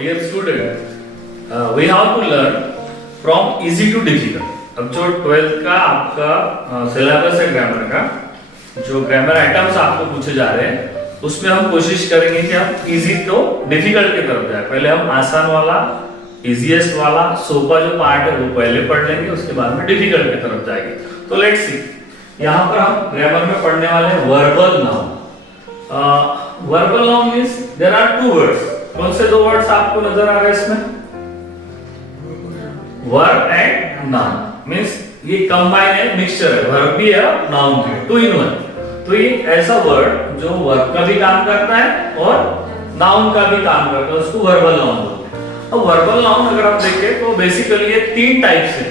dear student, we have to learn from easy to difficult. अब जो 12th का आपका सिलेबस है ग्रामर का, जो ग्रामर आइटम्स आपको पूछे जा रहे हैं उसमें हम कोशिश करेंगे कि हम इजी तो डिफिकल्ट की तरफ जाए। पहले हम आसान वाला, इजीएस्ट वाला, सोपा जो पार्ट है वो पहले पढ़ लेंगे, उसके बाद में डिफिकल्ट की तरफ जाएंगे। तो लेट्स सी, यहाँ पर हम ग्रामर में पढ़ने वाले हैं verbal noun. Verbal noun means there are two words. कौन से दो वर्ड्स आपको नजर आ रहे हैं इसमें? Verb and noun. मींस ये कंबाइन है, मिक्सचर है, वर्ब भी है नाउन भी, टू इन वन। तो ये ऐसा वर्ड जो वर्ब का भी काम करता है और नाउन का भी काम करता है, उसको वर्बल नाउन बोलते हैं। अब वर्बल नाउन अगर आप देखें तो बेसिकली ये तीन टाइप्स है।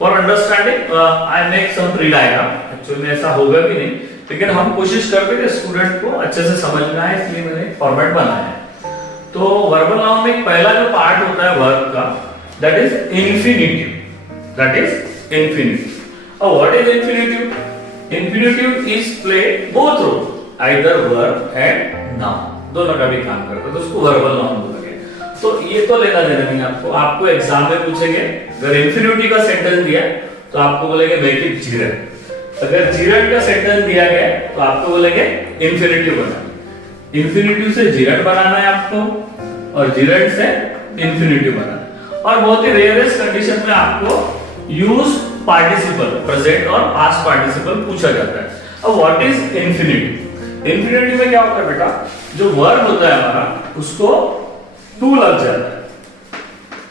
For understanding I make some pre diagram. Actually में ऐसा होगा भी नहीं, लेकिन हम कोशिश करते हैं कि स्टूडेंट को अच्छे से समझना है, इसलिए मैंने एक फॉर्मेट बनाया है। तो वर्बल नाउन में पहला जो पार्ट होता है वर्ब का, that is infinitive. That is infinitive. और what is infinitive? Infinitive is play both role, either verb and noun, दोनों का भी काम करता है, तो उसको वर्बल नाउन बोलेंगे। तो ये तो लेना देना नहीं आपको। आपको एग्जाम में पूछेंगे, अगर इंफिनिटी का सेंटेंस दिया तो आपको बोलेंगे मेक इट जीरेंट। अगर जीरेंट का सेंटेंस दिया गया तो आपको बोलेंगे इंफिनिटिव बनाना। इंफिनिटिव से जीरेंट बनाना है आपको, और जीरेंट से इंफिनिटिव बनाना है। और बहुत ही रेयरेस्ट कंडीशन में आपको यूज पार्टिसिपल, प्रेजेंट और पास्ट पार्टिसिपल पूछा जाता है। अब व्हाट इज इंफिनिटिव? इंफिनिटिव में क्या होता है बेटा, जो वर्ब होता है हमारा उसको टू लग जाता है।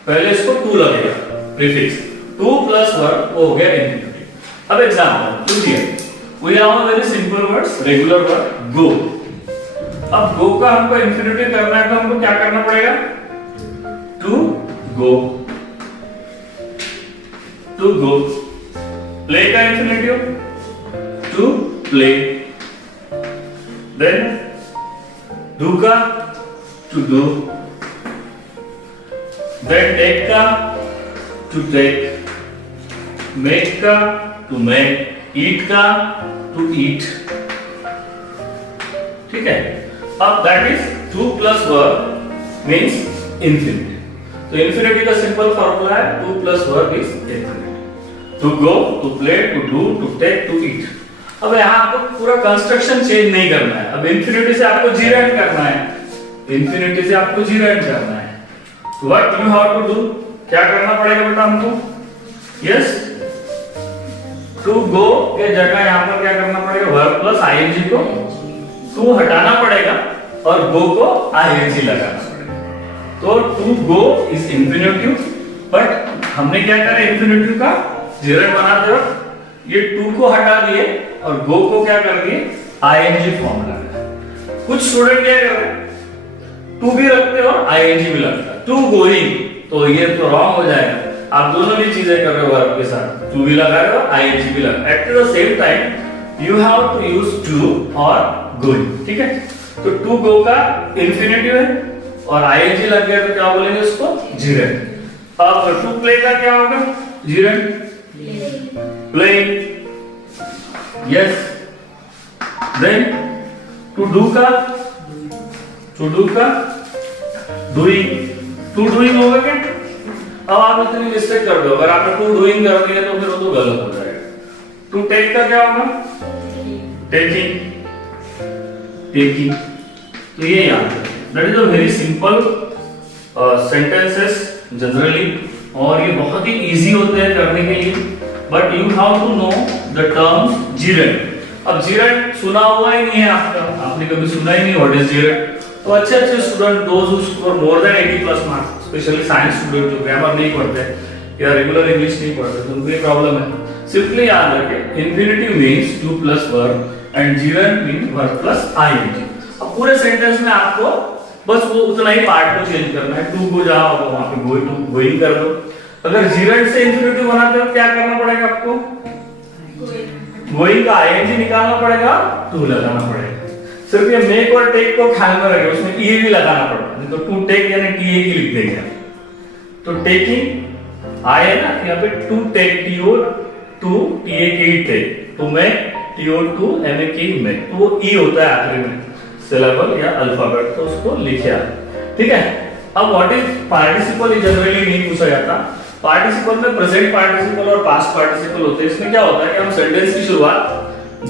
पहले इसको टू लगेगा, प्रीफिक्स टू प्लस वर्ब हो गया इंफिनिटिव। अब एग्जांपल लीजिए, we have a very simple words, regular word go. अब गो का हमको इंफिनिटिव करना है तो हमको क्या करना पड़ेगा? To go. To go. Play का infinitive to play. Then do का टू डू। देन टेक का टू टेक। मेक का टू मेक। ईट का टू ईट। ठीक है। अब that is to plus verb means infinity. तो इंफिनिटी का सिंपल फॉर्मूला है to plus verb is infinity. To go, to play, to do, to take, to eat. अब यहाँ आपको पूरा कंस्ट्रक्शन चेंज नहीं करना है। अब इंफिनिटी से आपको जीरेंट करना है, इंफिनिटी से आपको जीरेंट करना है। What you have to do? क्या करना पड़ेगा बेटा हमको? यस, टू गो के जगह यहाँ पर क्या करना पड़ेगा? वर्ब प्लस आईएनजी को टू हटाना पड़ेगा और गो को आईएनजी लगाना पड़ेगा। तो to go is infinitive, but हमने क्या करा? इंफिनिटिव का जीरेंट बनाते वक्त ये टू को हटा दिए और गो को क्या कर दिए? आईएनजी फॉर्म लगा। कुछ स्टूडेंट क्या कर रहे हैं, टू भी रखते हो आईएनजी भी लगता है, टू गोइंग, तो ये तो रॉन्ग हो जाएगा। आप दोनों भी चीजें कर रहे हो वर्ब के साथ, टू भी लगा रहे हो, आईएनजी भी लगा। At the same time you have to use to और गोइंग। ठीक है। तो टू गो का इंफिनिटिव है और आईएनजी लग गया तो क्या बोलेंगे उसको? जीरेंट। अब टू प्ले का क्या होगा? Gerund. Playing. Yes. Then to do का डूइंग। टू डूइंग होगा क्या? अब आप इतनी मिस्टेक कर दो, अगर आपने टू डूइंग कर दिया तो फिर वो तो गलत हो जाएगा। टू टेक का क्या होगा? टेकिंग। टेकिंग। तो ये याद रखिए। That is a very simple sentences generally, और ये बहुत ही इजी होते हैं करने के लिए, but you have to know the terms gerund. अब जीरेंट सुना हुआ ही नहीं है आपका, आपने कभी सुना ही नहीं व्हाट इज जीरेंट। तो अच्छे अच्छे student, those who score more than 80 plus marks, specially science student जो ग्रामर नहीं पढ़ते या रेगुलर इंग्लिश नहीं पढ़ते, तो उनको ये प्रॉब्लम है। सिंपली याद रखें, infinitive means to plus verb and gerund means verb plus ING. अब पूरे सेंटेंस में आपको बस वो उतना ही पार्ट को चेंज करना है। टू को जाओ वहां पे गो टू गोइंग कर दो। अगर जीरेंट से इंफिनिटिव बनाते हो क्या करना पड़ेगा आपको? गोइंग का आईएनजी निकालना पड़ेगा, टू लगाना पड़ेगा। सिर्फ ये मेक और टेक को ख्याल में रखें, उसमें ई भी लगाना पड़ता है, तो टू टेक यानी टीए की लिख देंगे। तो टेकिंग आई है ना, यहाँ पे to take T O to T A की take, to make T O to M A की मेक, तो वो ई होता है आखिरी में सिलेबल या अल्फाबेट, तो उसको लिखे आप। ठीक है। अब व्हाट इज पार्टिसिपल जनरली नहीं पूछा जाता। पार्टिसिपल में प्रेजेंट पार्टिसिपल और पास्ट पार्टिसिपल होते हैं। इसमें क्या होता है कि हम सेंटेंस की शुरुआत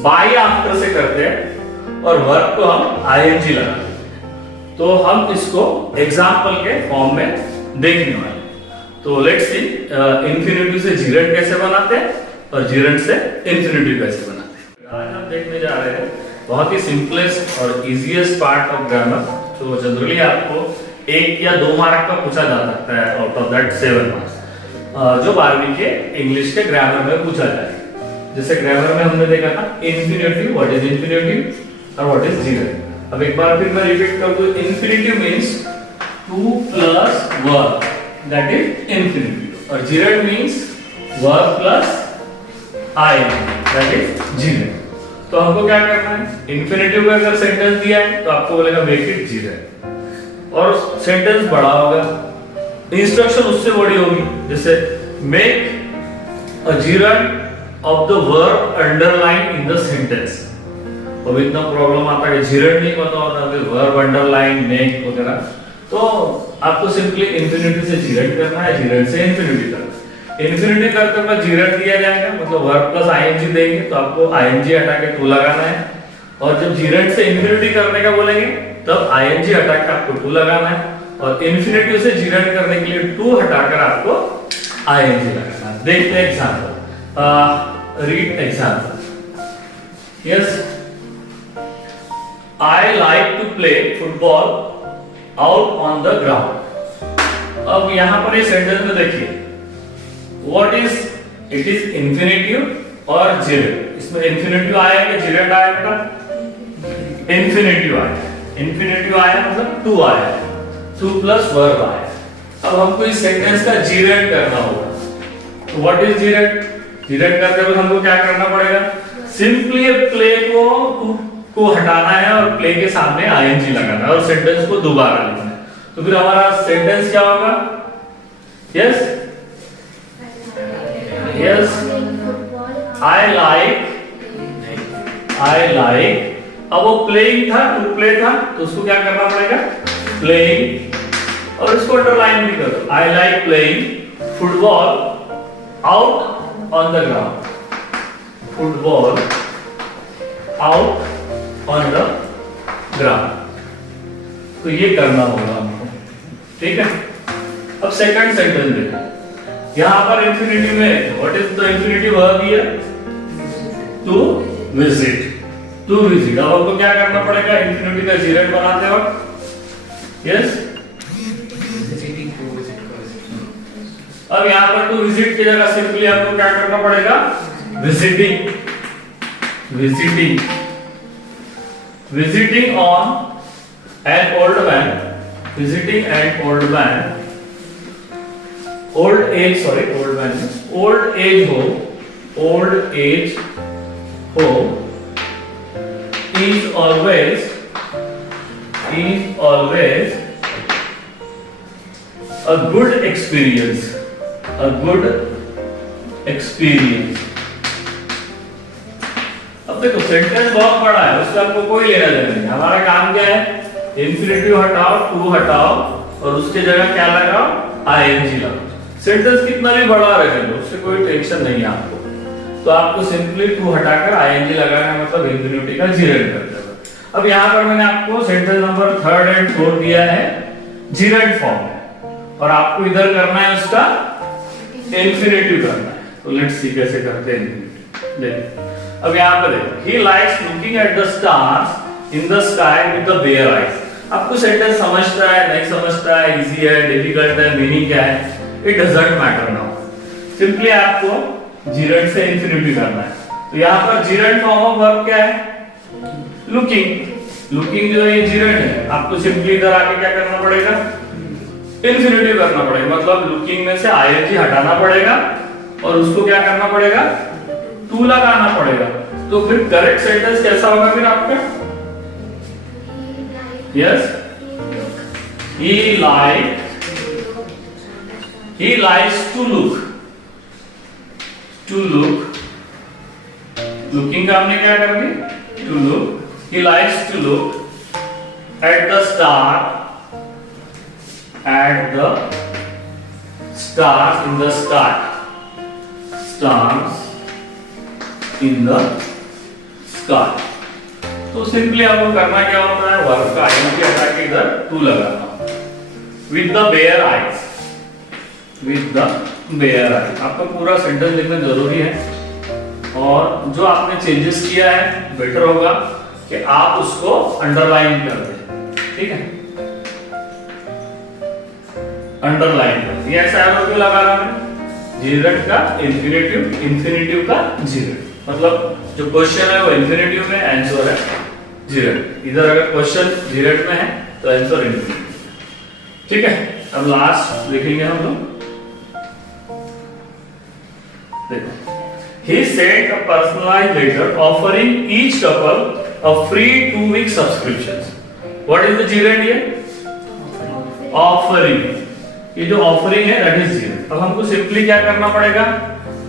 बाय आफ्टर से करते हैं और वर्ब को हम आईएनजी लगाते हैं। तो हम इसको एग्जांपल के फॉर्म में देखने वाले हैं। तो लेट्स सी इंफिनिटिव से जीरेंट कैसे बनाते हैं और जीरेंट से इंफिनिटिव कैसे बनाते हैं। आज हम देखने जा रहे हैं बहुत ही सिंपलेस्ट और इजीएस्ट पार्ट ऑफ ग्रामर, जो जनरली आपको 1 या 2 मार्क का पूछा जा सकता है आउट ऑफ दैट 7 मार्क्स, जो 12वीं के इंग्लिश के ग्रामर में पूछा जाएगा। जैसे ग्रामर में हमने देखा था इंफिनिटिव, व्हाट इज इंफिनिटिव और व्हाट इज जीरेंट। अब एक बार फिर मैं रिपीट कर दूं, infinitive means 2 plus verb, that is infinitive, और gerund means verb plus I, that is gerund. तो हमको क्या करना है, इंफिनिटिव का अगर सेंटेंस दिया है तो आपको बोलेगा मेक इट जीरेंट, और सेंटेंस बड़ा होगा, इंस्ट्रक्शन उससे बड़ी होगी, जैसे make a gerund of the verb underline in the sentence. अब इतना प्रॉब्लम आता है कि जीरेंट नहीं पता होता, फिर वर्ब अंडरलाइन मेक वगैरह, तो आपको सिंपली इंफिनिटिव से जीरेंट करना है, जीरेंट से इंफिनिटिव करना है। इंफिनिटिव करते वक्त जीरेंट दिया जाएगा, मतलब वर्ब प्लस आईएनजी देंगे तो आपको आईएनजी हटा के टू लगाना है, और जब जीरेंट से इंफिनिटिव करने का बोलेंगे तब आईएनजी हटा के आपको टू लगाना है, और इंफिनिटिव से जीरेंट करने के लिए टू हटाकर आपको आईएनजी लगाना है। देखते हैं example, read example. Yes, I like to play football out on the ground. अब यहां पर ये सेंटेंस में देखिए, what is, it is infinitive और जीरेंट। इसमें इंफिनिटिव आया कि जीरेंट आया बेटा? इंफिनिटिव आया, इंफिनिटिव आया मतलब 2 आया, 2 प्लस वर्ब आया। अब हमको इस सेंटेंस का जीरेंट करना होगा। तो व्हाट इज जीरेंट? जीरेंट करते हुए हमको क्या करना पड़ेगा, सिंपली प्ले को हटाना है और प्ले के सामने आईएनजी लगाना है और सेंटेंस को दोबारा लिखना है। तो फिर हमारा सेंटेंस क्या होगा? यस, Yes, I like, अब वो playing था, to play था, तो उसको क्या करना पड़ेगा, playing, और इसको अंडरलाइन भी करो, I like playing football out on the ground, football out on the ground। तो ये करना होगा हमको, ठीक है। अब सेकंड सेंटेंस देखो, यहां पर इंफिनिटिव में what is the infinitive verb here? To visit, to visit. अब आपको क्या करना पड़ेगा इंफिनिटिव का जीरेंट बनाते वक्त? यस, अब यहां पर टू विजिट की जगह सिंपली आपको क्या करना पड़ेगा, visiting, visiting, visiting on an old man, visiting an old man, old age, sorry, old man, old age home, old age home is always a good experience, a good experience। अब देखो sentence बहुत बड़ा है, उससे आपको कोई लेना देना नहीं। हमारा काम क्या है, इंफिनिटिव हटाओ, टू हटाओ, और उसके जगह क्या लगाओ, आईएनजी लगाओ। सेंटेंस कितना भी बड़ा रहे लो, उससे कोई टेंशन नहीं है आपको। तो आपको सिंपली टू हटाकर आईएनजी लगाना है, मतलब इंफिनिटिव का जीरेंट करते हैं। अब यहाँ पर मैंने आपको सेंटेंस नंबर 3 और 4 दिया है जीरेंट फॉर्म में, और आपको इधर करना है उसका इंफिनिटिव करना है। तो लेट्स सी कैसे करते हैं इंफिनिटिव। देखो अब यहाँ पर देखो, he likes looking at the stars in the sky with the bare eyes। आपको सेंटेंस समझता है नहीं समझता है, इजी है डिफिकल्ट है, मीनिंग क्या है, it doesn't matter now. Simply आपको जीरेंट से इंफिनिटिव करना है। तो यहाँ पर जीरेंट फॉर्म ऑफ वर्ब क्या है, लुकिंग। लुकिंग जो ये जीरेंट है, आपको सिंपली इधर आके क्या करना पड़ेगा, इंफिनिटिव करना पड़ेगा, मतलब लुकिंग में से आईएनजी हटाना पड़ेगा और उसको क्या करना पड़ेगा, टू लगाना पड़ेगा। तो फिर करेक्ट सेंटेंस कैसा होगा फिर आपका? Yes, he likes to look, looking का हमने क्या कर दिया, to look, he likes to look at the star at the stars in the sky. Stars in the sky. तो सिंपली आपको करना क्या होता है, वर्ब का ing हटा के इधर टू लगाना. With the bare eyes. With the bare eyes. आपका पूरा सेंटेंस लिखना जरूरी है, और जो आपने चेंजेस किया है बेटर होगा कि आप उसको अंडरलाइन कर दें. ठीक है, अंडरलाइन कर. ये ऐसा एरो क्यों लगा रहा है? जीरेट का इंफिनिटिव, इंफिनिटिव का जीरेट. मतलब जो क्वेश्चन है वो इंफिनिटिव में, आंसर है जीरेट. इधर अगर क्वेश्चन जीरेट में है तो आंसर इंफिनिटिव. ठीक है, अब लास्ट देखेंगे हम लोग. देखो, he sent a personalized letter offering each couple a free 2-week subscriptions. What is the gerund here? Offering. ये जो offering है that is gerund. अब हमको सिंपली क्या करना पड़ेगा,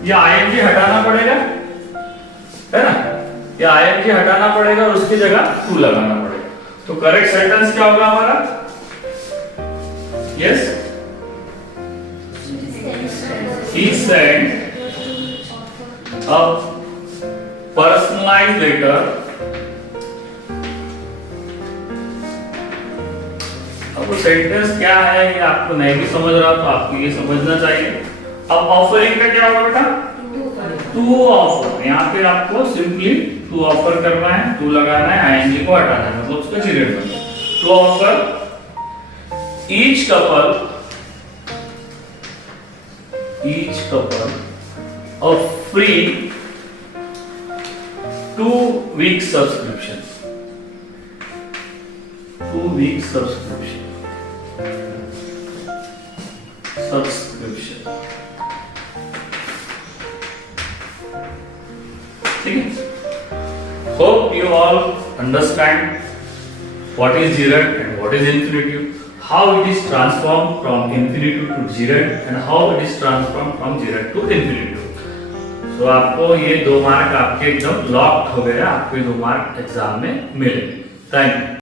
ये ing हटाना पड़ेगा, है ना? ये ing हटाना पड़ेगा और उसकी जगह to लगाना पड़ेगा. तो करेक्ट सेंटेंस क्या होगा हमारा? Yes? He sent a personalized letter. अब वो सेंटेंस क्या है ये आपको नहीं भी समझ रहा तो आपको ये समझना चाहिए. अब ऑफरिंग का क्या होगा बेटा? To offer. यहाँ पे आपको सिंपली टू ऑफर करना है, टू लगाना है, आईएनजी को हटाना है, मतलब उसका जीरेट बनना है. To offer each couple of free 2-week subscription. 2-week subscription. ठीक है. Hope you all understand what is gerund and what is infinitive, how it is transformed from infinitive to gerund and how it is transformed from gerund to infinitive. तो आपको ये 2 mark आपके एकदम locked हो गए, आपको 2 मार्क एग्जाम में मिले. Thank you.